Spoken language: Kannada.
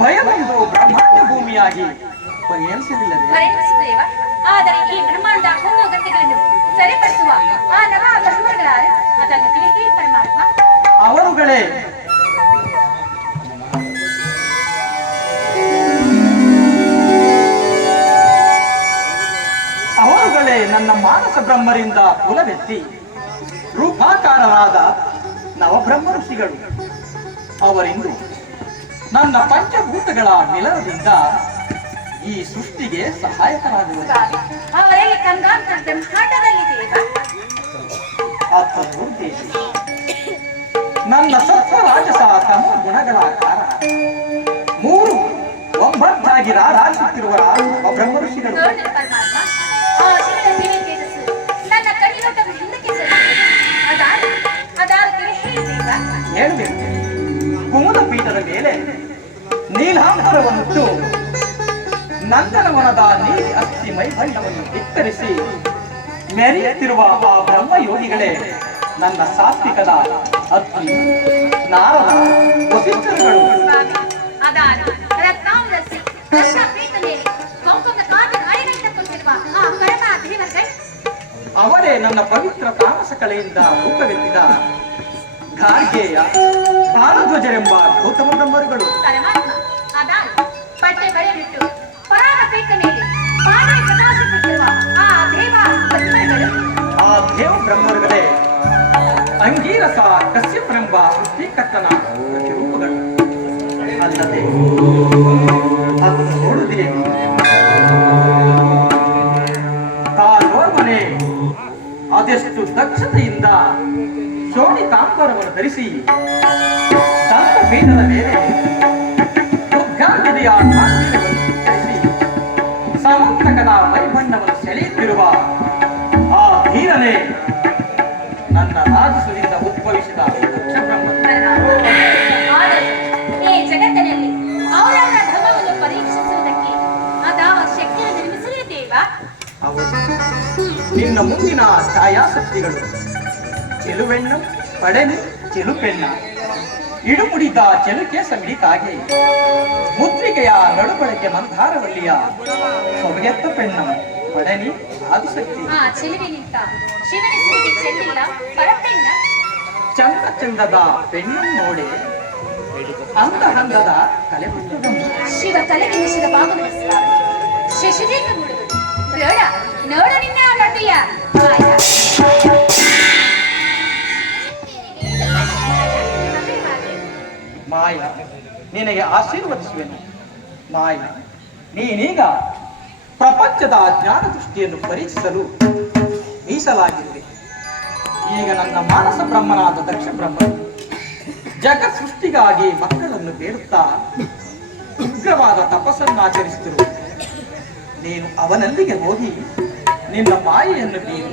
ಭಯವೆಂದು ಬ್ರಹ್ಮಾಂಡ ಭೂಮಿಯಾಗಿ ಪರಿಣಮಿಸಿದ್ದೇವ. ಆದರೆ ಈ ಬ್ರಹ್ಮಾಂಡ ಹೊಂದೋಗತಿಗಳನ್ನು ಸರಿಪಡಿಸುವ ಆ ನವ ಬ್ರಹ್ಮಗಳಾರೆ ಅದನ್ನು ತಿಳಿಸಿ ಪರಮಾತ್ಮ. ಅವರುಗಳೇ ನನ್ನ ಮಾನಸ ಬ್ರಹ್ಮರಿಂದ ಕುಲವೆತ್ತಿ ರೂಪಾಕಾರರಾದ ನವಬ್ರಹ್ಮ ಋಷಿಗಳು. ಅವರಿಂದು ನನ್ನ ಪಂಚಭೂತಗಳ ಮಿಲನದಿಂದ ಈ ಸೃಷ್ಟಿಗೆ ಸಹಾಯಕರಾಗುವರು. ಅವರಲ್ಲಿ ಕಂಗಾಂತರ ಬ್ರಹ್ಮಾಂಡದಲ್ಲಿದೆ. ನನ್ನ ಸತ್ವ ರಾಜಸ ತಮೋ ಗುಣಗಳ ಕಾರಣ ಮೂರು ಒಂಬತ್ತಾಗಿ ರಾರಾಜಿಸುತ್ತಿರುವ ಬ್ರಹ್ಮ ಋಷಿಗಳು. ಹೇಳಬೇಕು, ಕುಮುದ ಪೀಠದ ಮೇಲೆ ನೀಲಾಂಬರವನ್ನುಟ್ಟು ನಂದನವನದ ನೀಲಿ ಅಕ್ಕಿ ಮೈಬಣ್ಣವನ್ನು ಧಿಕ್ಕರಿಸಿ ಮೆರೆಯುತ್ತಿರುವ ಆ ಬ್ರಹ್ಮಯೋಗಿಗಳೇ ನನ್ನ ಸಾತ್ವಿಕದ ಅಗ್ನಿ ನಾರದ ವಸಿಷ್ಠರುಗಳು. ಅವರೇ ನನ್ನ ಪವಿತ್ರ ತಾಮಸ ಕಲೆಯಿಂದ ರೂಪವೆತ್ತಿದ ಗಾರ್ಗೇಯ ಭಾರಧ್ವಜರೆಂಬ ಗೌತಮ ಬ್ರಹ್ಮರುಗಳು. ಆ ದೇವ ಬ್ರಹ್ಮರುಗಳೇ ಅಂಗೀರಸ ಕಶ್ಯಪರೆಂಬ ಸೃಷ್ಟಿಕರ್ತನ ಪ್ರತಿರೂಪಗಳು. ಅಲ್ಲದೆ ಅದನ್ನು ನೋಡುವುದೇ ತಾನೋರ್ವನೇ ಅದೆಷ್ಟು ದಕ್ಷತೆಯಿಂದ ಶೋಣಿತಾಂಬರವನ್ನು ಧರಿಸಿ ದಂತಪೀಠದ ಮೇಲೆ ದುರ್ಗಾಂಗದೆಯ ಧಾನ್ಯವನ್ನು ಧರಿಸಿ ಸಮಂತಕದ ಮೈಬಣ್ಣವನ್ನು ಸೆಳೆಯುತ್ತಿರುವ ಆ ಧೀರನೇ ನನ್ನ ರಾಜಸದಿಂದ ಉತ್ಪಲ ನಿನ್ನ ಮುಂದಿನ ಛಾಯಾಸಕ್ತಿಗಳು ಚೆಲುವೆಣ್ಣ ಪಡೆನು ಚೆಲುಪೆಣ್ಣ ಇಡುಮುಡಿದ ಚೆಲುಕೇಸ ಮಿಡಿತಾಗೆ ಮುದ್ರಿಕೆಯ ನಡುಬಳಕೆ ಮಂದಾರವಲ್ಲಿಯ ಸೊಬಗೆತ್ತ ಪೆಣ್ಣ ಪಡನಿ ಆದಿಶಕ್ತಿ ಆ ಚೆಲುವಿನಿಂತ ಶಿವನಿಗೆ ಚೆಂದಿಲ್ಲ ಪರಪೆಣ್ಣ ಚಂದ ಚಂದದ ಪೆಣ್ಣನ್ನು ನೋಡಿ ಅಂದ ಹಂದದ ಕಲೆ ಶಿವ ತಲೆಗೆ ನಿಷಿದ ಭಾಗವಹಿಸುವ ಶಶಿದೇಕ ನೋಡುವುದು ನೋಡ ನೋಡ ನಿನ್ನ ನಟಿಯ ಮಾಯ ನಿನಗೆ ಆಶೀರ್ವದಿಸುವೆನು ಮಾಯ ನೀನೀಗ ಪ್ರಪಂಚದ ಜ್ಞಾನ ದೃಷ್ಟಿಯನ್ನು ಪರೀಕ್ಷಿಸಲು ಮೀಸಲಾಗಿರುವೆ ಈಗ ನನ್ನ ಮಾನಸ ಬ್ರಹ್ಮನಾದ ದಕ್ಷ ಬ್ರಹ್ಮನು ಜಗತ್ ಸೃಷ್ಟಿಗಾಗಿ ಮಕ್ಕಳನ್ನು ಬೇಡುತ್ತಾ ಉಗ್ರವಾದ ತಪಸ್ಸನ್ನಾಚರಿಸುತ್ತಿರುವ ನೀನು ಅವನಲ್ಲಿಗೆ ಹೋಗಿ ನಿನ್ನ ಮಾಯೆಯನ್ನು ಬೀರು